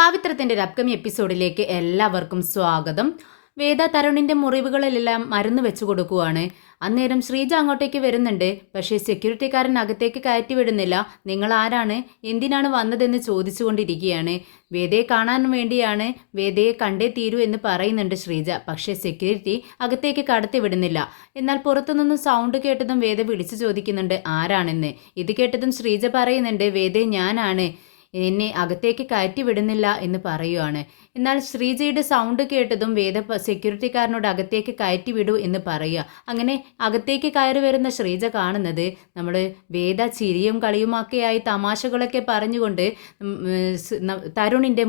പാവിത്രത്തിൻ്റെ ഒരു അപ്കമിങ് എപ്പിസോഡിലേക്ക് എല്ലാവർക്കും സ്വാഗതം. വേദ തരുണിൻ്റെ മുറിവുകളിലെല്ലാം മരുന്ന് വെച്ചു കൊടുക്കുവാണ്. അന്നേരം ശ്രീജ അങ്ങോട്ടേക്ക് വരുന്നുണ്ട്. പക്ഷേ സെക്യൂരിറ്റിക്കാരൻ അകത്തേക്ക് കയറ്റി വിടുന്നില്ല. നിങ്ങൾ ആരാണ്, എന്തിനാണ് വന്നതെന്ന് ചോദിച്ചുകൊണ്ടിരിക്കുകയാണ്. വേദയെ കാണാൻ വേണ്ടിയാണ്, വേദയെ കണ്ടേ തീരൂ എന്ന് പറയുന്നുണ്ട് ശ്രീജ. പക്ഷേ സെക്യൂരിറ്റി അകത്തേക്ക് കടത്തി വിടുന്നില്ല. എന്നാൽ പുറത്തുനിന്നും സൗണ്ട് കേട്ടതും വേദ വിളിച്ചു ചോദിക്കുന്നുണ്ട് ആരാണെന്ന്. ഇത് കേട്ടതും ശ്രീജ പറയുന്നുണ്ട് വേദയെ ഞാനാണ്, എന്നെ അകത്തേക്ക് കയറ്റി വിടുന്നില്ല എന്ന് പറയുവാണ്. എന്നാൽ ശ്രീജയുടെ സൗണ്ട് കേട്ടതും വേദ സെക്യൂരിറ്റിക്കാരനോട് അകത്തേക്ക് കയറ്റി വിടൂ എന്ന് പറയുക. അങ്ങനെ അകത്തേക്ക് കയറി വരുന്ന ശ്രീജ കാണുന്നത് നമ്മൾ വേദ ചിരിയും കളിയുമൊക്കെയായി തമാശകളൊക്കെ പറഞ്ഞുകൊണ്ട് തരുണിൻ്റെ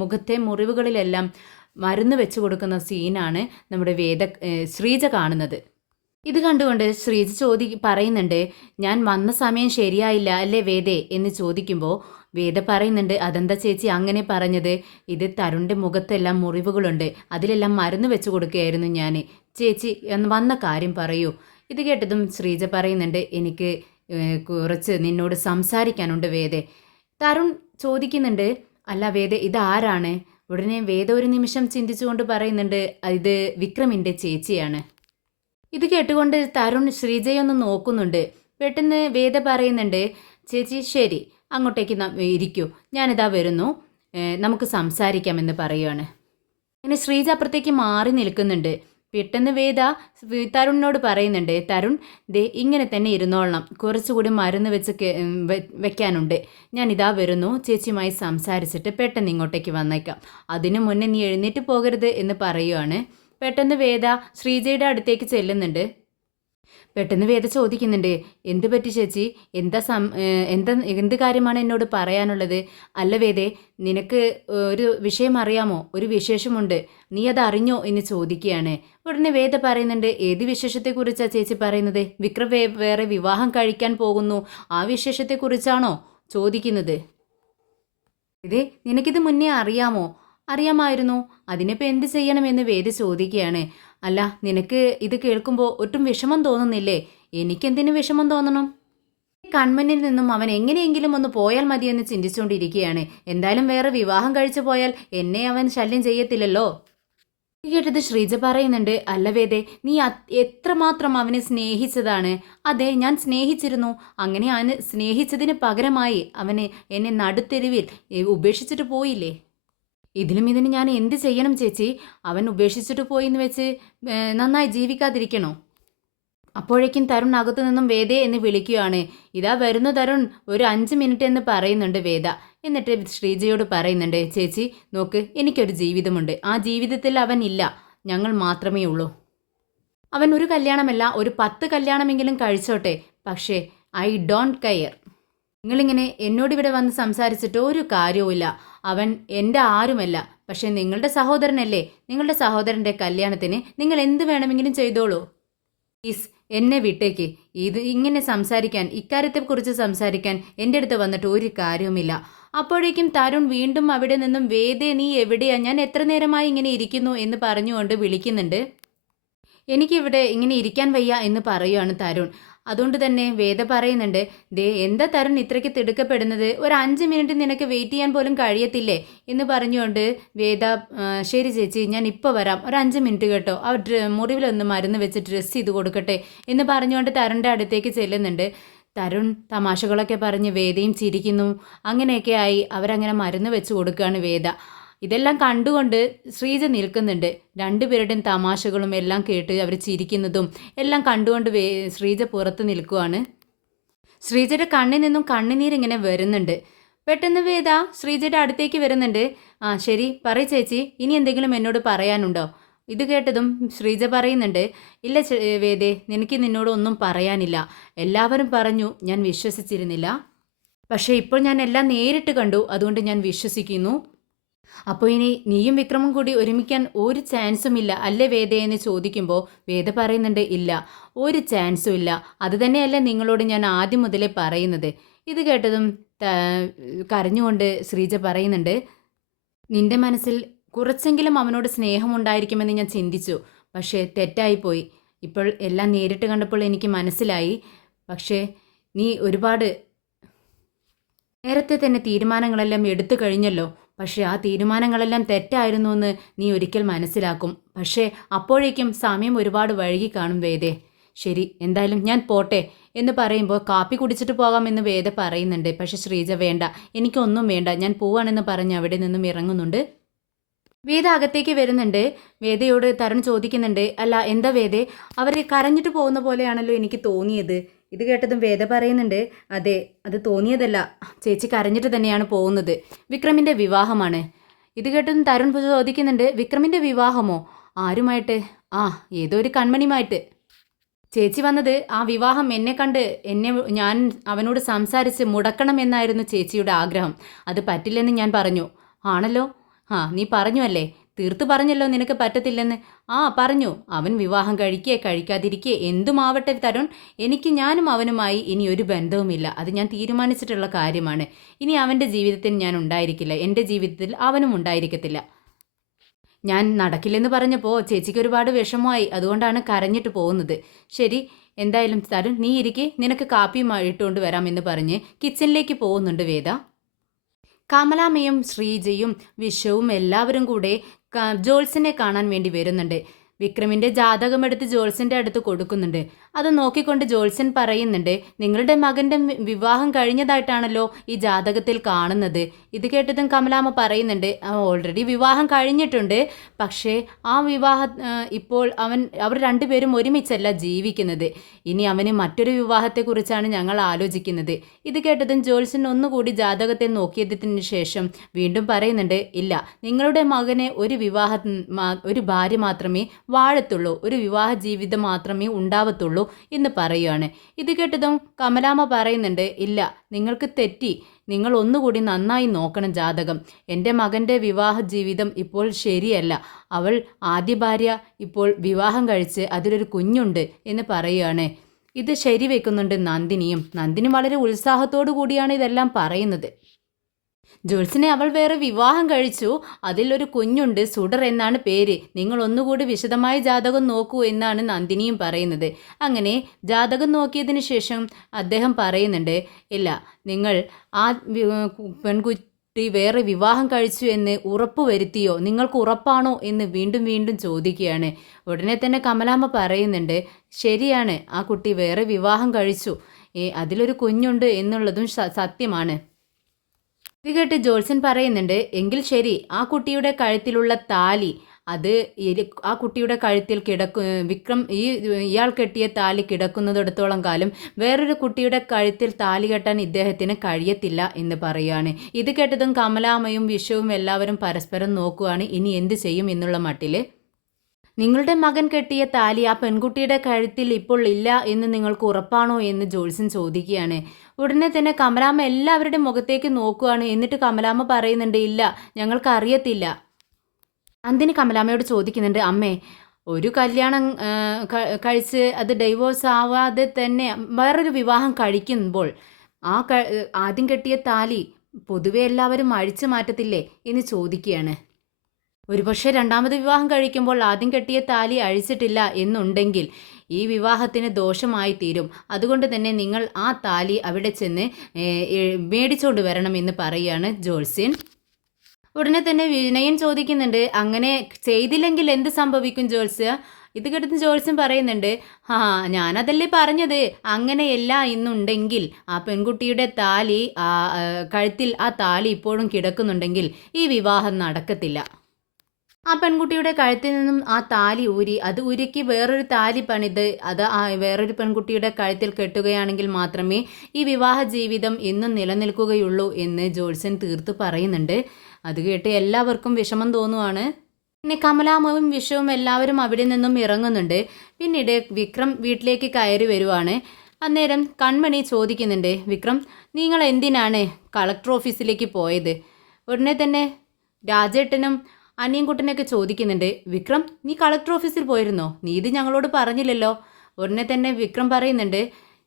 മുഖത്തെ മുറിവുകളിലെല്ലാം മരുന്ന് വെച്ച് കൊടുക്കുന്ന സീനാണ് നമ്മുടെ ശ്രീജ കാണുന്നത്. ഇത് കണ്ടുകൊണ്ട് ശ്രീജ പറയുന്നുണ്ട് ഞാൻ വന്ന സമയം ശരിയായില്ല അല്ലേ വേദേ എന്ന് ചോദിക്കുമ്പോൾ വേദ പറയുന്നുണ്ട് അതെന്താ ചേച്ചി അങ്ങനെ പറഞ്ഞത്, ഇത് തരുണിൻ്റെ മുഖത്തെല്ലാം മുറിവുകളുണ്ട്, അതിലെല്ലാം മരുന്ന് വെച്ച് കൊടുക്കുകയായിരുന്നു ഞാൻ. ചേച്ചി വന്ന കാര്യം പറയൂ. ഇത് കേട്ടതും ശ്രീജ പറയുന്നുണ്ട് എനിക്ക് കുറച്ച് നിന്നോട് സംസാരിക്കാനുണ്ട് വേദേ. തരുൺ ചോദിക്കുന്നുണ്ട് അല്ല വേദ ഇതാരാണ്. ഉടനെ വേദ ഒരു നിമിഷം ചിന്തിച്ചുകൊണ്ട് പറയുന്നുണ്ട് ഇത് വിക്രമിൻ്റെ ചേച്ചിയാണ്. ഇത് കേട്ടുകൊണ്ട് തരുൺ ശ്രീജയൊന്ന് നോക്കുന്നുണ്ട്. പെട്ടെന്ന് വേദ പറയുന്നുണ്ട് ചേച്ചി ശരി അങ്ങോട്ടേക്ക് ഇരിക്കൂ, ഞാനിതാ വരുന്നു, നമുക്ക് സംസാരിക്കാമെന്ന് പറയുകയാണ്. ഇനി ശ്രീജ അപ്പുറത്തേക്ക് മാറി നിൽക്കുന്നുണ്ട്. പെട്ടെന്ന് വേദ തരുണിനോട് പറയുന്നുണ്ട് തരുൺ ദേ ഇങ്ങനെ തന്നെ ഇരുന്നോളണം, കുറച്ചുകൂടി മരുന്ന് വെക്കാനുണ്ട്, ഞാനിതാ വരുന്നു, ചേച്ചിയുമായി സംസാരിച്ചിട്ട് പെട്ടെന്ന് ഇങ്ങോട്ടേക്ക് വന്നേക്കാം, അതിനു മുന്നേ നീ എഴുന്നേറ്റ് പോകരുത് എന്ന് പറയുകയാണ്. പെട്ടെന്ന് വേദ ശ്രീജയുടെ അടുത്തേക്ക് ചെല്ലുന്നുണ്ട്. പെട്ടെന്ന് വേദ ചോദിക്കുന്നുണ്ട് എന്ത് പറ്റി ചേച്ചി, എന്ത് കാര്യമാണ് എന്നോട് പറയാനുള്ളത്. അല്ല വേദേ നിനക്ക് ഒരു വിഷയം അറിയാമോ, ഒരു വിശേഷമുണ്ട്, നീ അത് അറിഞ്ഞോ എന്ന് ചോദിക്കുകയാണ്. ഉടനെ വേദ പറയുന്നുണ്ട് ഏത് വിശേഷത്തെക്കുറിച്ചാണ് ചേച്ചി പറയുന്നത്, വിക്രം വേറെ വിവാഹം കഴിക്കാൻ പോകുന്നു, ആ വിശേഷത്തെക്കുറിച്ചാണോ ചോദിക്കുന്നത്. ഇതേ നിനക്കിത് മുന്നേ അറിയാമോ. അറിയാമായിരുന്നു, അതിനിപ്പോൾ എന്ത് ചെയ്യണമെന്ന് വേദ ചോദിക്കുകയാണ്. അല്ല നിനക്ക് ഇത് കേൾക്കുമ്പോൾ ഒട്ടും വിഷമം തോന്നുന്നില്ലേ. എനിക്കെന്തിനു വിഷമം തോന്നണം, കൺമുന്നിൽ നിന്നും അവൻ എങ്ങനെയെങ്കിലും ഒന്ന് പോയാൽ മതിയെന്ന് ചിന്തിച്ചുകൊണ്ടിരിക്കുകയാണ്. എന്തായാലും വേറെ വിവാഹം കഴിച്ചു പോയാൽ എന്നെ അവൻ ശല്യം ചെയ്യത്തില്ലല്ലോ. കേട്ടത് ശ്രീജ പറയുന്നുണ്ട് അല്ല വേദേ നീ എത്രമാത്രം അവനെ സ്നേഹിച്ചതാണ്. അതെ ഞാൻ സ്നേഹിച്ചിരുന്നു, അങ്ങനെ സ്നേഹിച്ചതിന് പകരമായി അവനെ എന്നെ നടുത്തെരുവിൽ ഉപേക്ഷിച്ചിട്ട് പോയില്ലേ. ഇതിനും ഞാൻ എന്ത് ചെയ്യണം ചേച്ചി, അവൻ ഉപേക്ഷിച്ചിട്ട് പോയി എന്ന് വെച്ച് നന്നായി ജീവിക്കാതിരിക്കണോ. അപ്പോഴേക്കും തരുൺ അകത്തു നിന്നും വേദേ എന്ന് വിളിക്കുകയാണ്. ഇതാ വരുന്നു തരുൺ, ഒരു 5 മിനിറ്റ് എന്ന് പറയുന്നുണ്ട് വേദ. എന്നിട്ട് ശ്രീജയോട് പറയുന്നുണ്ട് ചേച്ചി നോക്ക് എനിക്കൊരു ജീവിതമുണ്ട്, ആ ജീവിതത്തിൽ അവൻ ഇല്ല, ഞങ്ങൾ മാത്രമേ ഉള്ളൂ. അവൻ ഒരു കല്യാണമല്ല ഒരു 10 കല്യാണമെങ്കിലും കഴിച്ചോട്ടെ, പക്ഷേ ഐ ഡോണ്ട് കെയർ. നിങ്ങളിങ്ങനെ എന്നോടിവിടെ വന്ന് സംസാരിച്ചിട്ട് ഒരു കാര്യവുമില്ല, അവൻ എൻ്റെ ആരുമല്ല, പക്ഷേ നിങ്ങളുടെ സഹോദരനല്ലേ, നിങ്ങളുടെ സഹോദരൻ്റെ കല്യാണത്തിന് നിങ്ങൾ എന്ത് വേണമെങ്കിലും ചെയ്തോളൂ. പ്ലീസ് എന്നെ വിട്ടേക്ക്, ഇങ്ങനെ സംസാരിക്കാൻ, ഇക്കാര്യത്തെക്കുറിച്ച് സംസാരിക്കാൻ എൻ്റെ അടുത്ത് വന്നിട്ട് ഒരു കാര്യവുമില്ല. അപ്പോഴേക്കും തരുൺ വീണ്ടും അവിടെ നിന്നും വേദേ നീ എവിടെയാ, ഞാൻ എത്ര നേരമായി ഇങ്ങനെ ഇരിക്കുന്നു എന്ന് പറഞ്ഞുകൊണ്ട് വിളിക്കുന്നുണ്ട്. എനിക്കിവിടെ ഇങ്ങനെ ഇരിക്കാൻ വയ്യ എന്ന് പറയുകയാണ് തരുൺ. അതുകൊണ്ട് തന്നെ വേദ പറയുന്നുണ്ട് ദേ എന്താ തരുൺ ഇത്രയ്ക്ക് തിടുക്കപ്പെടുന്നത്, ഒരു 5 മിനിറ്റ് നിനക്ക് വെയിറ്റ് ചെയ്യാൻ പോലും കഴിയത്തില്ലേ എന്ന് പറഞ്ഞുകൊണ്ട് വേദ ശരി ചേച്ചി ഞാൻ ഇപ്പോൾ വരാം, ഒരു 5 മിനിറ്റ് കേട്ടോ, ആ മുറിവിലൊന്ന് മരുന്ന് വെച്ച് ഡ്രസ്സ് ചെയ്ത് കൊടുക്കട്ടെ എന്ന് പറഞ്ഞുകൊണ്ട് തരുണിൻ്റെ അടുത്തേക്ക് ചെല്ലുന്നുണ്ട്. തരുൺ തമാശകളൊക്കെ പറഞ്ഞ് വേദയും ചിരിക്കുന്നു. അങ്ങനെയൊക്കെ ആയി അവരങ്ങനെ മരുന്ന് വെച്ച് കൊടുക്കുകയാണ് വേദ. ഇതെല്ലാം കണ്ടുകൊണ്ട് ശ്രീജ നിൽക്കുന്നുണ്ട്. രണ്ടുപേരുടെയും തമാശകളും എല്ലാം കേട്ട് അവർ ചിരിക്കുന്നതും എല്ലാം കണ്ടുകൊണ്ട് ശ്രീജ പുറത്ത് നിൽക്കുവാണ്. ശ്രീജയുടെ കണ്ണിൽ നിന്നും കണ്ണുനീരിങ്ങനെ വരുന്നുണ്ട്. പെട്ടെന്ന് വേദ ശ്രീജയുടെ അടുത്തേക്ക് വരുന്നുണ്ട്. ആ ശരി പറയ് ചേച്ചി, ഇനി എന്തെങ്കിലും എന്നോട് പറയാനുണ്ടോ. ഇത് കേട്ടതും ശ്രീജ പറയുന്നുണ്ട് ഇല്ല വേദേ നിനക്ക് നിന്നോട് ഒന്നും പറയാനില്ല, എല്ലാവരും പറഞ്ഞു ഞാൻ വിശ്വസിച്ചിരുന്നില്ല, പക്ഷേ ഇപ്പോൾ ഞാൻ എല്ലാം നേരിട്ട് കണ്ടു, അതുകൊണ്ട് ഞാൻ വിശ്വസിക്കുന്നു. അപ്പോൾ ഇനി നീയും വിക്രമും കൂടി ഒരുമിക്കാൻ ഒരു ചാൻസും ഇല്ല അല്ലേ വേദ എന്ന് ചോദിക്കുമ്പോൾ വേദ പറയുന്നുണ്ട് ഇല്ല, ഒരു ചാൻസും ഇല്ല, അത് തന്നെയല്ലേ നിങ്ങളോട് ഞാൻ ആദ്യം മുതലേ പറയുന്നത്. ഇത് കേട്ടതും കരഞ്ഞുകൊണ്ട് ശ്രീജ പറയുന്നുണ്ട് നിന്റെ മനസ്സിൽ കുറച്ചെങ്കിലും അവനോട് സ്നേഹമുണ്ടായിരിക്കുമെന്ന് ഞാൻ ചിന്തിച്ചു, പക്ഷേ തെറ്റായിപ്പോയി. ഇപ്പോൾ എല്ലാം നേരിട്ട് കണ്ടപ്പോൾ എനിക്ക് മനസ്സിലായി. പക്ഷേ നീ ഒരുപാട് നേരത്തെ തന്നെ തീരുമാനങ്ങളെല്ലാം എടുത്തു കഴിഞ്ഞല്ലോ, പക്ഷേ ആ തീരുമാനങ്ങളെല്ലാം തെറ്റായിരുന്നു എന്ന് നീ ഒരിക്കൽ മനസ്സിലാക്കും. പക്ഷേ അപ്പോഴേക്കും സമയം ഒരുപാട് വഴുകി കാണും വേദേ. ശരി, എന്തായാലും ഞാൻ പോട്ടെ എന്ന് പറയുമ്പോൾ കാപ്പി കുടിച്ചിട്ട് പോകാമെന്ന് വേദ പറയുന്നുണ്ട്. പക്ഷെ ശ്രീജ വേണ്ട, എനിക്കൊന്നും വേണ്ട, ഞാൻ പോവാണെന്ന് പറഞ്ഞ് അവിടെ നിന്നും ഇറങ്ങുന്നുണ്ട്. വേദ അകത്തേക്ക് വരുന്നുണ്ട്. വേദയോട് തരുൺ ചോദിക്കുന്നുണ്ട്, അല്ല എന്താ വേദേ, അവർ കരഞ്ഞിട്ട് പോകുന്ന പോലെയാണല്ലോ എനിക്ക് തോന്നിയത്. ഇത് കേട്ടതും വേദ പറയുന്നുണ്ട്, അതെ, അത് തോന്നിയതല്ല, ചേച്ചി കരഞ്ഞിട്ട് തന്നെയാണ് പോകുന്നത്. വിക്രമിൻ്റെ വിവാഹമാണ്. ഇത് കേട്ടതും തരുൺ ചോദിക്കുന്നുണ്ട്, വിക്രമിൻ്റെ വിവാഹമോ? ആരുമായിട്ട്? ആ, ഏതോ ഒരു കൺമണിയുമായിട്ട്. ചേച്ചി വന്നത് ആ വിവാഹം ഞാൻ അവനോട് സംസാരിച്ച് മുടക്കണം എന്നായിരുന്നു ചേച്ചിയുടെ ആഗ്രഹം. അത് പറ്റില്ലെന്ന് ഞാൻ പറഞ്ഞു. ആണല്ലോ? ആ, നീ പറഞ്ഞു അല്ലേ? തീർത്ത് പറഞ്ഞല്ലോ നിനക്ക് പറ്റത്തില്ലെന്ന്. ആ, പറഞ്ഞു. അവൻ വിവാഹം കഴിക്കേ കഴിക്കാതിരിക്കേ എന്തുമാവട്ടെ തരുൺ, ഞാനും അവനുമായി ഇനി ഒരു ബന്ധവുമില്ല. അത് ഞാൻ തീരുമാനിച്ചിട്ടുള്ള കാര്യമാണ്. ഇനി അവൻ്റെ ജീവിതത്തിൽ ഞാൻ ഉണ്ടായിരിക്കില്ല, എൻ്റെ ജീവിതത്തിൽ അവനും ഉണ്ടായിരിക്കത്തില്ല. ഞാൻ നടക്കില്ലെന്ന് പറഞ്ഞപ്പോൾ ചേച്ചിക്ക് ഒരുപാട് വിഷമമായി, അതുകൊണ്ടാണ് കരഞ്ഞിട്ട് പോകുന്നത്. ശരി, എന്തായാലും തരുൺ നീ ഇരിക്കെ, നിനക്ക് കാപ്പിയും ഇട്ടുകൊണ്ട് വരാമെന്ന് പറഞ്ഞ് കിച്ചണിലേക്ക് പോകുന്നുണ്ട് വേദ. കമലാമ്മയും ശ്രീജയും വിശ്വവും എല്ലാവരും കൂടെ ജോത്സ്യനെ കാണാൻ വേണ്ടി വരുന്നുണ്ട്. വിക്രമിൻ്റെ ജാതകമെടുത്ത് ജോത്സ്യൻ്റെ അടുത്ത് കൊടുക്കുന്നുണ്ട്. അത് നോക്കിക്കൊണ്ട് ജോത്സ്യൻ പറയുന്നുണ്ട്, നിങ്ങളുടെ മകൻ്റെ വിവാഹം കഴിഞ്ഞതായിട്ടാണല്ലോ ഈ ജാതകത്തിൽ കാണുന്നത്. ഇത് കേട്ടതും കമലാമ്മ പറയുന്നുണ്ട്, ഓൾറെഡി വിവാഹം കഴിഞ്ഞിട്ടുണ്ട്. പക്ഷേ ആ വിവാഹം ഇപ്പോൾ അവർ രണ്ടുപേരും ഒരുമിച്ചല്ല ജീവിക്കുന്നത്. ഇനി അവന് മറ്റൊരു വിവാഹത്തെക്കുറിച്ചാണ് ഞങ്ങൾ ആലോചിക്കുന്നത്. ഇത് കേട്ടതും ജോത്സ്യൻ ഒന്നുകൂടി ജാതകത്തെ നോക്കിയതിന് ശേഷം വീണ്ടും പറയുന്നുണ്ട്, ഇല്ല, നിങ്ങളുടെ മകന് ഒരു ഭാര്യ മാത്രമേ വാഴത്തുള്ളൂ, ഒരു വിവാഹ ജീവിതം മാത്രമേ ഉണ്ടാവത്തുള്ളൂ എന്ന് പറയുകയാണ്. ഇത് കേട്ടതും കമലാമ്മ പറയുന്നുണ്ട്, ഇല്ല, നിങ്ങൾക്ക് തെറ്റി, നിങ്ങൾ ഒന്നുകൂടി നന്നായി നോക്കണം ജാതകം. എൻ്റെ മകൻ്റെ വിവാഹ ജീവിതം ഇപ്പോൾ ശരിയല്ല. അവൾ ആദ്യ ഭാര്യ ഇപ്പോൾ വിവാഹം കഴിച്ച് അതിലൊരു കുഞ്ഞുണ്ട് എന്ന് പറയുകയാണ്. ഇത് ശരിവെക്കുന്നുണ്ട് നന്ദിനിയും. നന്ദിനി വളരെ ഉത്സാഹത്തോടു കൂടിയാണ് ഇതെല്ലാം പറയുന്നത്. ജോത്സ്യനെ അവൾ വേറെ വിവാഹം കഴിച്ചു, അതിലൊരു കുഞ്ഞുണ്ട്, സുഡർ എന്നാണ് പേര്. നിങ്ങൾ ഒന്നുകൂടി വിശദമായി ജാതകം നോക്കൂ എന്നാണ് നന്ദിനിയും പറയുന്നത്. അങ്ങനെ ജാതകം നോക്കിയതിന് ശേഷം അദ്ദേഹം പറയുന്നുണ്ട്, ഇല്ല, നിങ്ങൾ ആ പെൺകുട്ടി വേറെ വിവാഹം കഴിച്ചു എന്ന് ഉറപ്പ് വരുത്തിയോ, നിങ്ങൾക്ക് ഉറപ്പാണോ എന്ന് വീണ്ടും വീണ്ടും ചോദിക്കുകയാണ്. ഉടനെ തന്നെ കമലാമ്മ പറയുന്നുണ്ട്, ശരിയാണ്, ആ കുട്ടി വേറെ വിവാഹം കഴിച്ചു, അതിലൊരു കുഞ്ഞുണ്ട് എന്നുള്ളതും സത്യമാണ്. ഇത് കേട്ട് ജോത്സ്യൻ പറയുന്നുണ്ട്, എങ്കിൽ ശരി, ആ കുട്ടിയുടെ കഴുത്തിലുള്ള താലി അത് ആ കുട്ടിയുടെ കഴുത്തിൽ വിക്രം ഇയാൾ കെട്ടിയ താലി കിടക്കുന്നിടത്തോളം കാലം വേറൊരു കുട്ടിയുടെ കഴുത്തിൽ താലി കെട്ടാൻ ഇദ്ദേഹത്തിന് കഴിയത്തില്ല എന്ന് പറയുകയാണ്. ഇത് കേട്ടതും കമലാമ്മയും വിശ്വവും എല്ലാവരും പരസ്പരം നോക്കുകയാണ്, ഇനി എന്ത് ചെയ്യും എന്നുള്ള മട്ടിൽ. നിങ്ങളുടെ മകൻ കെട്ടിയ താലി ആ പെൺകുട്ടിയുടെ കഴുത്തിൽ ഇപ്പോൾ ഇല്ല എന്ന് നിങ്ങൾക്ക് ഉറപ്പാണോ എന്ന് ജോത്സ്യൻ ചോദിക്കുകയാണ്. ഉടനെ തന്നെ കമലാമ്മ എല്ലാവരുടെ മുഖത്തേക്ക് നോക്കുകയാണ്. എന്നിട്ട് കമലാമ്മ പറയുന്നുണ്ട്, ഇല്ല, ഞങ്ങൾക്ക് അറിയത്തില്ല. നന്ദിനി കമലാമ്മയോട് ചോദിക്കുന്നുണ്ട്, അമ്മേ, ഒരു കല്യാണം കഴിച്ച് അത് ഡൈവോഴ്സ് ആവാതെ തന്നെ വേറൊരു വിവാഹം കഴിക്കുമ്പോൾ ആ ആദ്യം കെട്ടിയ താലി പൊതുവെ എല്ലാവരും അഴിച്ചു മാറ്റത്തില്ലേ എന്ന് ചോദിക്കുകയാണ്. ഒരുപക്ഷെ രണ്ടാമത് വിവാഹം കഴിക്കുമ്പോൾ ആദ്യം കെട്ടിയ താലി അഴിച്ചിട്ടില്ല എന്നുണ്ടെങ്കിൽ ഈ വിവാഹത്തിന് ദോഷമായി തീരും. അതുകൊണ്ട് തന്നെ നിങ്ങൾ ആ താലി അവിടെ ചെന്ന് മേടിച്ചുകൊണ്ട് വരണമെന്ന് പറയുകയാണ് ജോത്സ്യൻ. ഉടനെ തന്നെ വിനയൻ ചോദിക്കുന്നുണ്ട്, അങ്ങനെ ചെയ്തില്ലെങ്കിൽ എന്ത് സംഭവിക്കും ജോത്സ്യ? ഇത് കേട്ടത് ജോത്സ്യൻ പറയുന്നുണ്ട്, ആ, ഞാനതല്ലേ പറഞ്ഞത്, അങ്ങനെയല്ല എന്നുണ്ടെങ്കിൽ ആ പെൺകുട്ടിയുടെ താലി കഴുത്തിൽ ആ താലി ഇപ്പോഴും കിടക്കുന്നുണ്ടെങ്കിൽ ഈ വിവാഹം നടക്കത്തില്ല. ആ പെൺകുട്ടിയുടെ കഴുത്തിൽ നിന്നും ആ താലി ഊരി അത് ഉരുക്കി വേറൊരു താലി പണിത് അത് വേറൊരു പെൺകുട്ടിയുടെ കഴുത്തിൽ കെട്ടുകയാണെങ്കിൽ മാത്രമേ ഈ വിവാഹ ജീവിതം എന്നും നിലനിൽക്കുകയുള്ളൂ എന്ന് ജോത്സ്യൻ തീർത്ത് പറയുന്നുണ്ട്. അത് കേട്ട് എല്ലാവർക്കും വിഷമം തോന്നുവാണ്. പിന്നെ കമലാമ്മയും വിശ്വവും എല്ലാവരും അവിടെ നിന്നും ഇറങ്ങുന്നുണ്ട്. പിന്നീട് വിക്രം വീട്ടിലേക്ക് കയറി വരുവാണ്. അന്നേരം കൺമണി ചോദിക്കുന്നുണ്ട്, വിക്രം, നിങ്ങൾ എന്തിനാണ് കളക്ടർ ഓഫീസിലേക്ക് പോയത്? ഉടനെ തന്നെ രാജേട്ടനും അനിയൻകുട്ടനൊക്കെ ചോദിക്കുന്നുണ്ട്, വിക്രം, നീ കളക്ടർ ഓഫീസിൽ പോയിരുന്നോ? നീ ഇത് ഞങ്ങളോട് പറഞ്ഞില്ലല്ലോ. ഉടനെ തന്നെ വിക്രം പറയുന്നുണ്ട്,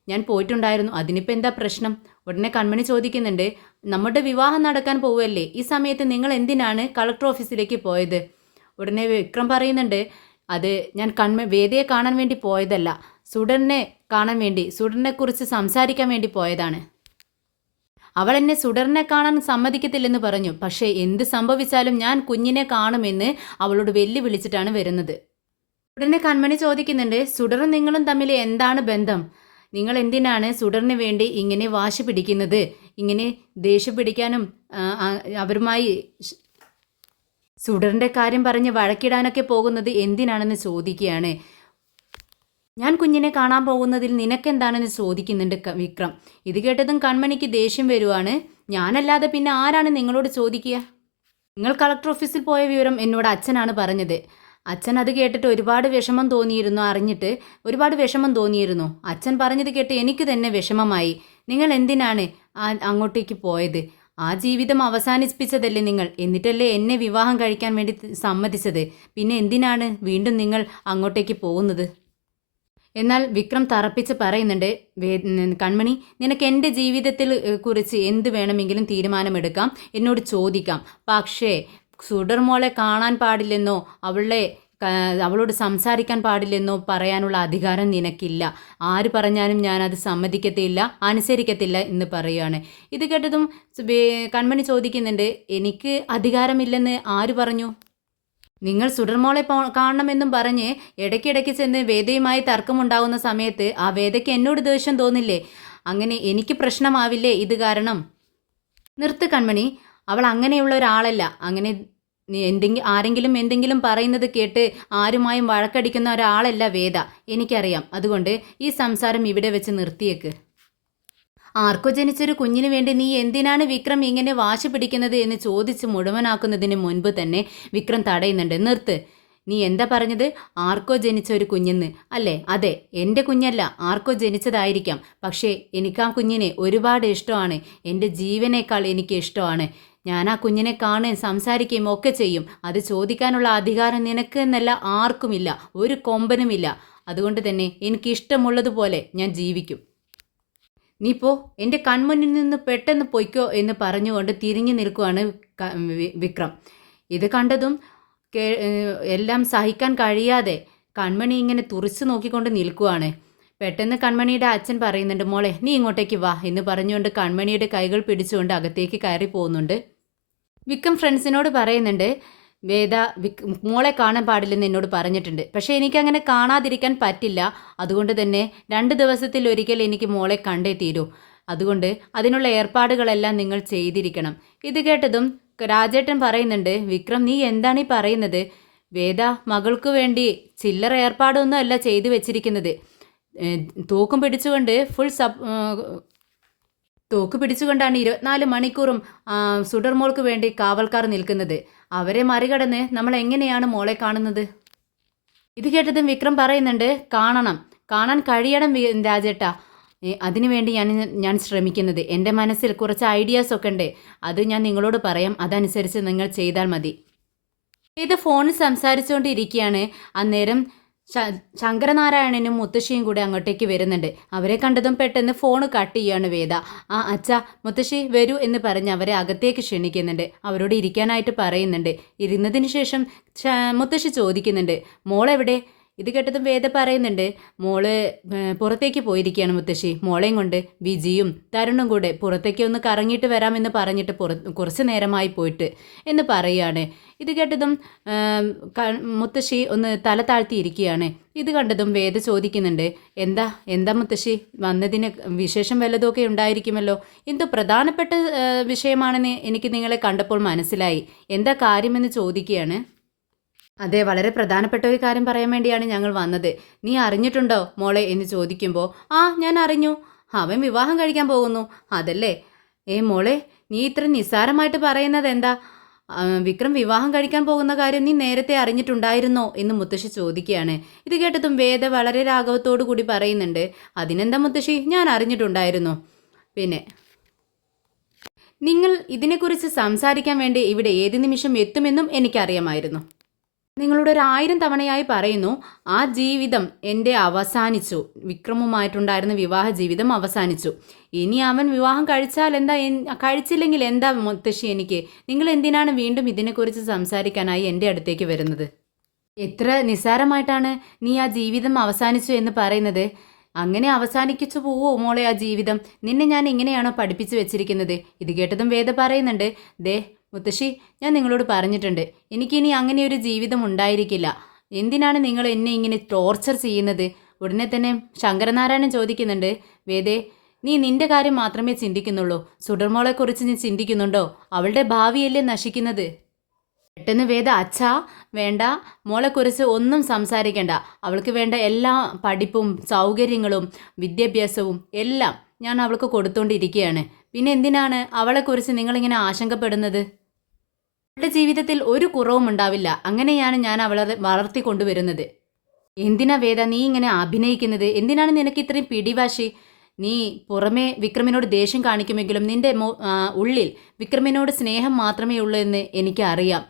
ഞാൻ പോയിട്ടുണ്ടായിരുന്നു, അതിനിപ്പോൾ എന്താ പ്രശ്നം? ഉടനെ കൺമണി ചോദിക്കുന്നുണ്ട്, നമ്മുടെ വിവാഹം നടക്കാൻ പോവുമല്ലേ, ഈ സമയത്ത് നിങ്ങൾ എന്തിനാണ് കളക്ടർ ഓഫീസിലേക്ക് പോയത്? ഉടനെ വിക്രം പറയുന്നുണ്ട്, അത് ഞാൻ വേദിയെ കാണാൻ വേണ്ടി പോയതല്ല, സുഡനെ കാണാൻ വേണ്ടി, സുഡനെക്കുറിച്ച് സംസാരിക്കാൻ വേണ്ടി പോയതാണ്. അവൾ എന്നെ സുഡറിനെ കാണാൻ സമ്മതിക്കത്തില്ലെന്ന് പറഞ്ഞു. പക്ഷേ എന്ത് സംഭവിച്ചാലും ഞാൻ കുഞ്ഞിനെ കാണുമെന്ന് അവളോട് വെല്ലുവിളിച്ചിട്ടാണ് വരുന്നത്. ഉടനെ കൺമണി ചോദിക്കുന്നുണ്ട്, സുഡറും നിങ്ങളും തമ്മിൽ എന്താണ് ബന്ധം? നിങ്ങൾ എന്തിനാണ് സുഡറിന് വേണ്ടി ഇങ്ങനെ വാശി പിടിക്കുന്നത്? ഇങ്ങനെ ദേഷ്യം പിടിക്കാനും അവരുമായി സുഡറിൻ്റെ കാര്യം പറഞ്ഞ് വഴക്കിടാനൊക്കെ പോകുന്നത് എന്തിനാണെന്ന് ചോദിക്കുകയാണ്. ഞാൻ കുഞ്ഞിനെ കാണാൻ പോകുന്നതിൽ നിനക്കെന്താണെന്ന് ചോദിക്കുന്നുണ്ട് വിക്രം. ഇത് കേട്ടതും കൺമണിക്ക് ദേഷ്യം വരുവാണ്. ഞാനല്ലാതെ പിന്നെ ആരാണ് നിങ്ങളോട് ചോദിക്കുക? നിങ്ങൾ കളക്ടർ ഓഫീസിൽ പോയ വിവരം എന്നോട് അച്ഛനാണ് പറഞ്ഞത്. അച്ഛൻ അത് കേട്ടിട്ട് ഒരുപാട് വിഷമം തോന്നിയിരുന്നു. അറിഞ്ഞിട്ട് ഒരുപാട് വിഷമം തോന്നിയിരുന്നു. അച്ഛൻ പറഞ്ഞത് കേട്ട് എനിക്ക് തന്നെ വിഷമമായി. നിങ്ങൾ എന്തിനാണ് അങ്ങോട്ടേക്ക് പോയത്? ആ ജീവിതം അവസാനിപ്പിച്ചതല്ലേ നിങ്ങൾ? എന്നിട്ടല്ലേ എന്നെ വിവാഹം കഴിക്കാൻ വേണ്ടി സമ്മതിച്ചത്? പിന്നെ എന്തിനാണ് വീണ്ടും നിങ്ങൾ അങ്ങോട്ടേക്ക് പോകുന്നത്? എന്നാൽ വിക്രം തറപ്പിച്ച് പറയുന്നുണ്ട്, കൺമണി, നിനക്ക് എൻ്റെ ജീവിതത്തിൽ കുറിച്ച് എന്ത് വേണമെങ്കിലും തീരുമാനമെടുക്കാം, എന്നോട് ചോദിക്കാം. പക്ഷേ സുഡർ മോളെ കാണാൻ പാടില്ലെന്നോ അവളോട് സംസാരിക്കാൻ പാടില്ലെന്നോ പറയാനുള്ള അധികാരം നിനക്കില്ല. ആര് പറഞ്ഞാലും ഞാനത് സമ്മതിക്കത്തില്ല, അനുസരിക്കത്തില്ല എന്ന് പറയുകയാണ്. ഇത് കേട്ടതും കൺമണി ചോദിക്കുന്നുണ്ട്, എനിക്ക് അധികാരമില്ലെന്ന് ആര് പറഞ്ഞു? നിങ്ങൾ സുഡർമോളെ കാണണമെന്നും പറഞ്ഞ് ഇടയ്ക്കിടയ്ക്ക് ചെന്ന് വേദയുമായി തർക്കമുണ്ടാകുന്ന സമയത്ത് ആ വേദയ്ക്ക് എന്നോട് ദേഷ്യം തോന്നില്ലേ? അങ്ങനെ എനിക്ക് പ്രശ്നമാവില്ലേ ഇത് കാരണം? നിർത്ത് കൺമണി, അവൾ അങ്ങനെയുള്ള ഒരാളല്ല. അങ്ങനെ ആരെങ്കിലും എന്തെങ്കിലും പറയുന്നത് കേട്ട് ആരുമായും വഴക്കടിക്കുന്ന ഒരാളല്ല വേദ, എനിക്കറിയാം. അതുകൊണ്ട് ഈ സംസാരം ഇവിടെ വെച്ച് നിർത്തിയേക്ക്. ആർക്കോ ജനിച്ചൊരു കുഞ്ഞിന് വേണ്ടി നീ എന്തിനാണ് വിക്രം ഇങ്ങനെ വാശി പിടിക്കുന്നത് എന്ന് ചോദിച്ച് മുഴുവനാക്കുന്നതിന് മുൻപ് തന്നെ വിക്രം തടയുന്നുണ്ട്. നിർത്ത്. നീ എന്താ പറഞ്ഞത്? ആർക്കോ ജനിച്ച ഒരു കുഞ്ഞെന്ന് അല്ലേ? അതെ, എൻ്റെ കുഞ്ഞല്ല, ആർക്കോ ജനിച്ചതായിരിക്കാം. പക്ഷേ എനിക്ക് ആ കുഞ്ഞിനെ ഒരുപാട് ഇഷ്ടമാണ്. എൻ്റെ ജീവനേക്കാൾ എനിക്ക് ഇഷ്ടമാണ്. ഞാൻ ആ കുഞ്ഞിനെ കാണുകയും സംസാരിക്കുകയും ഒക്കെ ചെയ്യും. അത് ചോദിക്കാനുള്ള അധികാരം നിനക്ക് എന്നല്ല ആർക്കുമില്ല, ഒരു കൊമ്പനുമില്ല. അതുകൊണ്ട് തന്നെ എനിക്കിഷ്ടമുള്ളതുപോലെ ഞാൻ ജീവിക്കും. നീ പോ, എൻ്റെ കൺമുന്നിൽ നിന്ന് പെട്ടെന്ന് പൊയ്ക്കോ എന്ന് പറഞ്ഞുകൊണ്ട് തിരിഞ്ഞു നിൽക്കുവാണ് വിക്രം. ഇത് കണ്ടതും എല്ലാം സഹിക്കാൻ കഴിയാതെ കൺമണി ഇങ്ങനെ തുറിച്ചു നോക്കിക്കൊണ്ട് നിൽക്കുവാണ്. പെട്ടെന്ന് കൺമണിയുടെ അച്ഛൻ പറയുന്നുണ്ട്, മോളെ നീ ഇങ്ങോട്ടേക്ക് വാ എന്ന് പറഞ്ഞുകൊണ്ട് കൺമണിയുടെ കൈകൾ പിടിച്ചുകൊണ്ട് അകത്തേക്ക് കയറി പോകുന്നുണ്ട്. വിക്രം ഫ്രണ്ട്സിനോട് പറയുന്നുണ്ട്, വേദ മോളെ കാണാൻ പാടില്ലെന്ന് എന്നോട് പറഞ്ഞിട്ടുണ്ട്. പക്ഷേ എനിക്കങ്ങനെ കാണാതിരിക്കാൻ പറ്റില്ല. അതുകൊണ്ട് തന്നെ 2 ദിവസത്തിലൊരിക്കൽ എനിക്ക് മോളെ കണ്ടേ തീരൂ. അതുകൊണ്ട് അതിനുള്ള ഏർപ്പാടുകളെല്ലാം നിങ്ങൾ ചെയ്തിരിക്കണം. ഇത് കേട്ടതും രാജേട്ടൻ പറയുന്നുണ്ട്, വിക്രം നീ എന്താണ് ഈ പറയുന്നത്? വേദ മകൾക്ക് വേണ്ടി ചില്ലറ ഏർപ്പാടൊന്നും അല്ല ചെയ്തു വെച്ചിരിക്കുന്നത്. തൂക്കം പിടിച്ചുകൊണ്ട് തോക്ക് പിടിച്ചുകൊണ്ടാണ് 24 മണിക്കൂറും സുഡർമോൾക്ക് വേണ്ടി കാവൽക്കാർ നിൽക്കുന്നത്. അവരെ മറികടന്ന് നമ്മൾ എങ്ങനെയാണ് മോളെ കാണുന്നത്? ഇത് കേട്ടതും വിക്രം പറയുന്നുണ്ട്, കാണാൻ കഴിയണം രാജേട്ടാ. അതിനുവേണ്ടി ഞാൻ ശ്രമിക്കുന്നത്. എൻ്റെ മനസ്സിൽ കുറച്ച് ഐഡിയാസ് ഒക്കെ ഉണ്ട്. അത് ഞാൻ നിങ്ങളോട് പറയാം. അതനുസരിച്ച് നിങ്ങൾ ചെയ്താൽ മതി. ഇത് ഫോണിൽ സംസാരിച്ചുകൊണ്ടിരിക്കുകയാണ്. അന്നേരം ശങ്കരനാരായണനും മുത്തശ്ശിയും കൂടെ അങ്ങോട്ടേക്ക് വരുന്നുണ്ട്. അവരെ കണ്ടതും പെട്ടെന്ന് ഫോൺ കട്ട് ചെയ്യാണ് വേദ. അച്ഛാ, മുത്തശ്ശി വരൂ എന്ന് പറഞ്ഞ് അവരെ അകത്തേക്ക് ക്ഷണിക്കുന്നുണ്ട്. അവരോട് ഇരിക്കാനായിട്ട് പറയുന്നുണ്ട്. ഇരുന്നതിന് ശേഷം മുത്തശ്ശി ചോദിക്കുന്നുണ്ട്, മോളെവിടെ? ഇത് കേട്ടതും വേദ പറയുന്നുണ്ട്, മോള് പുറത്തേക്ക് പോയിരിക്കുകയാണ് മുത്തശ്ശി. മോളെയും കൊണ്ട് വിജിയും തരുണും കൂടെ പുറത്തേക്ക് ഒന്ന് കറങ്ങിയിട്ട് വരാമെന്ന് പറഞ്ഞിട്ട് കുറച്ച് നേരമായി പോയിട്ട് എന്ന് പറയുകയാണ്. ഇത് കേട്ടതും മുത്തശ്ശി ഒന്ന് തല താഴ്ത്തിയിരിക്കുകയാണ്. ഇത് കണ്ടതും വേദ ചോദിക്കുന്നുണ്ട്, എന്താ മുത്തശ്ശി വന്നതിന് വിശേഷം വല്ലതൊക്കെ ഉണ്ടായിരിക്കുമല്ലോ. എന്തോ പ്രധാനപ്പെട്ട വിഷയമാണെന്ന് എനിക്ക് നിങ്ങളെ കണ്ടപ്പോൾ മനസ്സിലായി. എന്താ കാര്യമെന്ന് ചോദിക്കുകയാണ്. അതെ, വളരെ പ്രധാനപ്പെട്ട ഒരു കാര്യം പറയാൻ വേണ്ടിയാണ് ഞങ്ങൾ വന്നത്. നീ അറിഞ്ഞിട്ടുണ്ടോ മോളെ എന്ന് ചോദിക്കുമ്പോൾ, ഞാൻ അറിഞ്ഞു. അവൻ വിവാഹം കഴിക്കാൻ പോകുന്നു. അതല്ലേ? മോളെ, നീ ഇത്ര നിസ്സാരമായിട്ട് പറയുന്നത് എന്താ? വിക്രം വിവാഹം കഴിക്കാൻ പോകുന്ന കാര്യം നീ നേരത്തെ അറിഞ്ഞിട്ടുണ്ടായിരുന്നോ എന്ന് മുത്തശ്ശി ചോദിക്കുകയാണ്. ഇത് കേട്ടതും വേദ വളരെ രാഘവത്തോടു കൂടി പറയുന്നുണ്ട്, അതിനെന്താ മുത്തശ്ശി, ഞാൻ അറിഞ്ഞിട്ടുണ്ടായിരുന്നു. പിന്നെ നിങ്ങൾ ഇതിനെക്കുറിച്ച് സംസാരിക്കാൻ വേണ്ടി ഇവിടെ ഏത് നിമിഷം എത്തുമെന്നും എനിക്കറിയാമായിരുന്നു. നിങ്ങളോട് 1000 തവണയായി പറയുന്നു, ആ ജീവിതം എൻ്റെ അവസാനിച്ചു. വിക്രമുമായിട്ടുണ്ടായിരുന്ന വിവാഹ ജീവിതം അവസാനിച്ചു. ഇനി അവൻ വിവാഹം കഴിച്ചാൽ എന്താ, കഴിച്ചില്ലെങ്കിൽ എന്താ മുത്തശ്ശി എനിക്ക്? നിങ്ങൾ എന്തിനാണ് വീണ്ടും ഇതിനെക്കുറിച്ച് സംസാരിക്കാനായി എൻ്റെ അടുത്തേക്ക് വരുന്നത്? എത്ര നിസ്സാരമായിട്ടാണ് നീ ആ ജീവിതം അവസാനിച്ചു എന്ന് പറയുന്നത്? അങ്ങനെ അവസാനിപ്പിച്ചു പോവോ മോളെ ആ ജീവിതം? നിന്നെ ഞാൻ ഇങ്ങനെയാണോ പഠിപ്പിച്ചു വെച്ചിരിക്കുന്നത്? ഇത് കേട്ടതും വേദ പറയുന്നുണ്ട്, ദേ മുത്തശ്ശി, ഞാൻ നിങ്ങളോട് പറഞ്ഞിട്ടുണ്ട്, എനിക്കിനി അങ്ങനെ ഒരു ജീവിതം ഉണ്ടായിരിക്കില്ല. എന്തിനാണ് നിങ്ങൾ എന്നെ ഇങ്ങനെ ടോർച്ചർ ചെയ്യുന്നത്? ഉടനെ തന്നെ ശങ്കരനാരായണൻ ചോദിക്കുന്നുണ്ട്, വേദേ, നീ നിന്റെ കാര്യം മാത്രമേ ചിന്തിക്കുന്നുള്ളൂ. സുഡർമോളെക്കുറിച്ച് നീ ചിന്തിക്കുന്നുണ്ടോ? അവളുടെ ഭാവിയല്ലേ നശിക്കുന്നത്. പെട്ടെന്ന് വേദ, അച്ഛാ വേണ്ട, മോളെക്കുറിച്ച് ഒന്നും സംസാരിക്കണ്ട. അവൾക്ക് വേണ്ട എല്ലാ പഠിപ്പും സൗകര്യങ്ങളും വിദ്യാഭ്യാസവും എല്ലാം ഞാൻ അവൾക്ക് കൊടുത്തോണ്ടിരിക്കുകയാണ്. പിന്നെ എന്തിനാണ് അവളെക്കുറിച്ച് നിങ്ങളിങ്ങനെ ആശങ്കപ്പെടുന്നത്? അവളുടെ ജീവിതത്തിൽ ഒരു കുറവും ഉണ്ടാവില്ല. അങ്ങനെയാണ് ഞാൻ അവളെ വളർത്തിക്കൊണ്ടുവരുന്നത്. എന്തിനാ വേദ നീ ഇങ്ങനെ അഭിനയിക്കുന്നത്? എന്തിനാണ് നിനക്ക് ഇത്രയും പിടിവാശി? നീ പുറമേ വിക്രമിനോട് ദേഷ്യം കാണിക്കുമെങ്കിലും നിന്റെ ഉള്ളിൽ വിക്രമിനോട് സ്നേഹം മാത്രമേ ഉള്ളൂ എന്ന് എനിക്കറിയാം.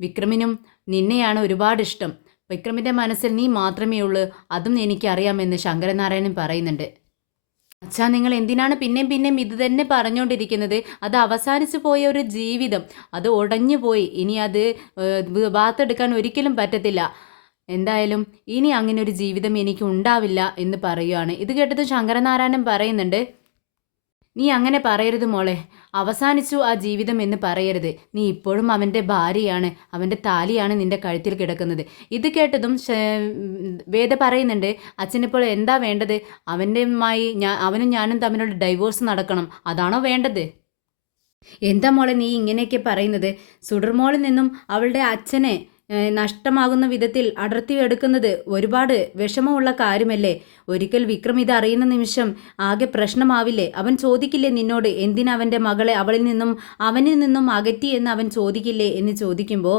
വിക്രമിനും നിന്നെയാണ് ഒരുപാട് ഇഷ്ടം. വിക്രമിൻ്റെ മനസ്സിൽ നീ മാത്രമേ ഉള്ളൂ, അതും എനിക്കറിയാമെന്ന് ശങ്കരനാരായണൻ പറയുന്നുണ്ട്. അച്ഛാ, നിങ്ങൾ എന്തിനാണ് പിന്നെയും പിന്നെയും ഇത് തന്നെ പറഞ്ഞുകൊണ്ടിരിക്കുന്നത്? അത് അവസാനിച്ചു പോയ ഒരു ജീവിതം, അത് ഉടഞ്ഞു പോയി. ഇനി അത് വാർത്തെടുക്കാൻ ഒരിക്കലും പറ്റത്തില്ല. എന്തായാലും ഇനി അങ്ങനെ ഒരു ജീവിതം എനിക്ക് ഉണ്ടാവില്ല എന്ന് പറയുകയാണ്. ഇത് കേട്ടത് ശങ്കരനാരായണൻ പറയുന്നുണ്ട്, നീ അങ്ങനെ പറയരുത് മോളെ. അവസാനിച്ചു ആ ജീവിതം എന്ന് പറയരുത്. നീ ഇപ്പോഴും അവൻ്റെ ഭാര്യയാണ്, അവൻ്റെ താലിയാണ് നിന്റെ കഴുത്തിൽ കിടക്കുന്നത്. ഇത് കേട്ടതും വേദ പറയുന്നുണ്ട്, അച്ഛനിപ്പോൾ എന്താ വേണ്ടത്? അവനും ഞാനും തമ്മിലുള്ള ഡൈവോഴ്സ് നടക്കണം, അതാണോ വേണ്ടത്? എന്താ മോളെ നീ ഇങ്ങനെയൊക്കെ പറയുന്നത്? സുഡർമോളിൽ നിന്നും അവളുടെ അച്ഛനെ നഷ്ടമാകുന്ന വിധത്തിൽ അടർത്തിയെടുക്കുന്നത് ഒരുപാട് വിഷമമുള്ള കാര്യമല്ലേ? ഒരിക്കൽ വിക്രം ഇത് അറിയുന്ന നിമിഷം ആകെ പ്രശ്നമാവില്ലേ? അവൻ ചോദിക്കില്ലേ നിന്നോട്, എന്തിനവൻ്റെ മകളെ അവനിൽ നിന്നും അകറ്റി എന്ന് അവൻ ചോദിക്കില്ലേ എന്ന് ചോദിക്കുമ്പോൾ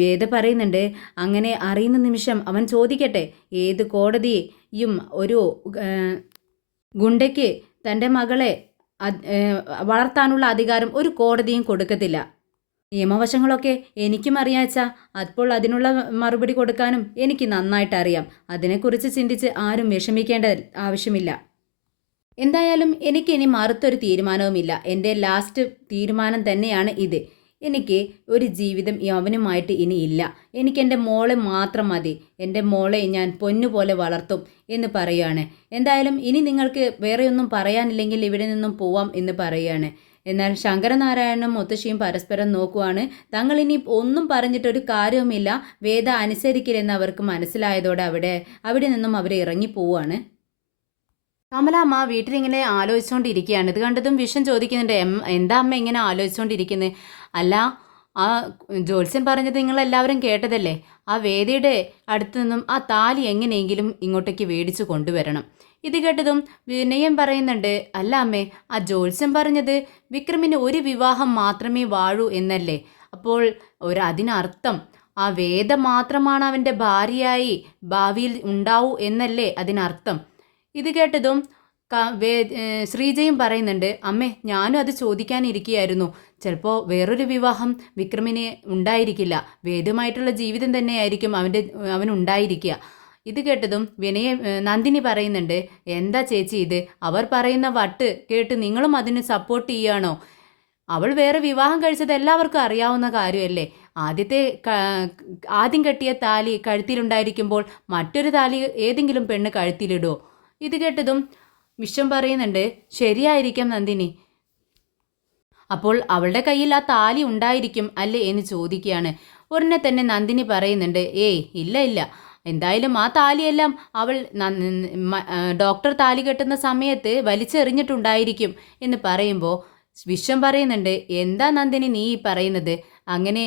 വേദ പറയുന്നുണ്ട്, അങ്ങനെ അറിയുന്ന നിമിഷം അവൻ ചോദിക്കട്ടെ. ഏത് കോടതിയും ഒരു ഗുണ്ടയ്ക്ക് തൻ്റെ മകളെ വളർത്താനുള്ള അധികാരം ഒരു കോടതിയും കൊടുക്കത്തില്ല. നിയമവശങ്ങളൊക്കെ എനിക്കും അറിയാച്ചാ. അപ്പോൾ അതിനുള്ള മറുപടി കൊടുക്കാനും എനിക്ക് നന്നായിട്ട് അറിയാം. അതിനെക്കുറിച്ച് ചിന്തിച്ച് ആരും വിഷമിക്കേണ്ട ആവശ്യമില്ല. എന്തായാലും എനിക്കിനി മറുത്തൊരു തീരുമാനവുമില്ല. എൻ്റെ ലാസ്റ്റ് തീരുമാനം തന്നെയാണ് ഇത്. എനിക്ക് ഒരു ജീവിതം അവനുമായിട്ട് ഇനി ഇല്ല. എനിക്കെൻ്റെ മോളെ മാത്രം മതി. എൻ്റെ മോളെ ഞാൻ പൊന്നുപോലെ വളർത്തും എന്ന് പറയുകയാണ്. എന്തായാലും ഇനി നിങ്ങൾക്ക് വേറെയൊന്നും പറയാനില്ലെങ്കിൽ ഇവിടെ നിന്നും പോവാം എന്ന് പറയുകയാണ്. എന്നാൽ ശങ്കരനാരായണനും മുത്തശ്ശിയും പരസ്പരം നോക്കുവാണ്. തങ്ങളിനി ഒന്നും പറഞ്ഞിട്ടൊരു കാര്യവുമില്ല, വേദ അനുസരിക്കില്ലെന്ന് അവർക്ക് മനസ്സിലായതോടെ അവിടെ നിന്നും അവർ ഇറങ്ങിപ്പോവാണ്. കമലാമ്മ വീട്ടിലിങ്ങനെ ആലോചിച്ചുകൊണ്ടിരിക്കുകയാണ്. ഇത് കണ്ടതും വിഷൻ ചോദിക്കുന്നുണ്ട്, എന്താ അമ്മ ഇങ്ങനെ ആലോചിച്ചുകൊണ്ടിരിക്കുന്നത്? അല്ല, ആ ജ്യോത്സ്യൻ പറഞ്ഞത് നിങ്ങളെല്ലാവരും കേട്ടതല്ലേ? ആ വേദിയുടെ അടുത്ത് നിന്നും ആ താലി എങ്ങനെയെങ്കിലും ഇങ്ങോട്ടേക്ക് മേടിച്ചു കൊണ്ടുവരണം. ഇത് കേട്ടതും വിനയം പറയുന്നുണ്ട്, അല്ല അമ്മേ, ആ ജ്യോത്സ്യൻ പറഞ്ഞത് വിക്രമിന് ഒരു വിവാഹം മാത്രമേ വാഴൂ എന്നല്ലേ? അപ്പോൾ അതിനർത്ഥം ആ വേദ മാത്രമാണ് അവൻ്റെ ഭാര്യയായി ഭാവിയിൽ ഉണ്ടാവൂ എന്നല്ലേ അതിനർത്ഥം? ഇത് കേട്ടതും ശ്രീജയും പറയുന്നുണ്ട്, അമ്മേ, ഞാനും അത് ചോദിക്കാനിരിക്കുകയായിരുന്നു. ചിലപ്പോൾ വേറൊരു വിവാഹം വിക്രമിന് ഉണ്ടായിരിക്കില്ല. വേദമായിട്ടുള്ള ജീവിതം തന്നെയായിരിക്കും അവനുണ്ടായിരിക്കുക. ഇത് കേട്ടതും നന്ദിനി പറയുന്നുണ്ട്, എന്താ ചേച്ചി ഇത്? അവർ പറയുന്ന വട്ട് കേട്ട് നിങ്ങളും അതിന് സപ്പോർട്ട് ചെയ്യുകയാണോ? അവൾ വേറെ വിവാഹം കഴിച്ചത് എല്ലാവർക്കും അറിയാവുന്ന കാര്യമല്ലേ? ആദ്യം കെട്ടിയ താലി കഴുത്തിലുണ്ടായിരിക്കുമ്പോൾ മറ്റൊരു താലി ഏതെങ്കിലും പെണ്ണ് കഴുത്തിലിടുമോ? ഇത് കേട്ടതും വിശ്വം പറയുന്നുണ്ട്, ശരിയായിരിക്കാം നന്ദിനി. അപ്പോൾ അവളുടെ കയ്യിൽ ആ താലി ഉണ്ടായിരിക്കും അല്ലേ എന്ന് ചോദിക്കുകയാണ്. ഉടനെ തന്നെ നന്ദിനി പറയുന്നുണ്ട്, ഏയ് ഇല്ല ഇല്ല, എന്തായാലും ആ താലിയെല്ലാം അവൾ ഡോക്ടർ താലി കെട്ടുന്ന സമയത്ത് വലിച്ചെറിഞ്ഞിട്ടുണ്ടായിരിക്കും എന്ന് പറയുമ്പോൾ വിശ്വം പറയുന്നുണ്ട്, എന്താ നന്ദിനി നീ ഈ പറയുന്നത്? അങ്ങനെ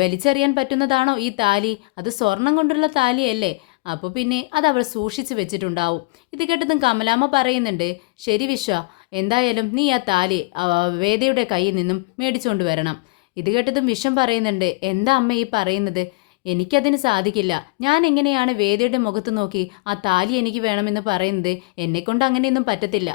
വലിച്ചെറിയാൻ പറ്റുന്നതാണോ ഈ താലി? അത് സ്വർണം കൊണ്ടുള്ള താലിയല്ലേ? അപ്പോൾ പിന്നെ അത് അവൾ സൂക്ഷിച്ചു വെച്ചിട്ടുണ്ടാവും. ഇത് കേട്ടതും കമലാമ്മ പറയുന്നുണ്ട്, ശരി വിശ്വ, എന്തായാലും നീ ആ താലി വേദയുടെ കയ്യിൽ നിന്നും മേടിച്ചുകൊണ്ട് വരണം. ഇത് കേട്ടതും വിശ്വം പറയുന്നുണ്ട്, എന്താ അമ്മ ഈ പറയുന്നത്? എനിക്കതിന് സാധിക്കില്ല. ഞാൻ എങ്ങനെയാണ് വേദയുടെ മുഖത്ത് നോക്കി ആ താലി എനിക്ക് വേണമെന്ന് പറയുന്നത്? എന്നെക്കൊണ്ട് അങ്ങനെയൊന്നും പറ്റത്തില്ല.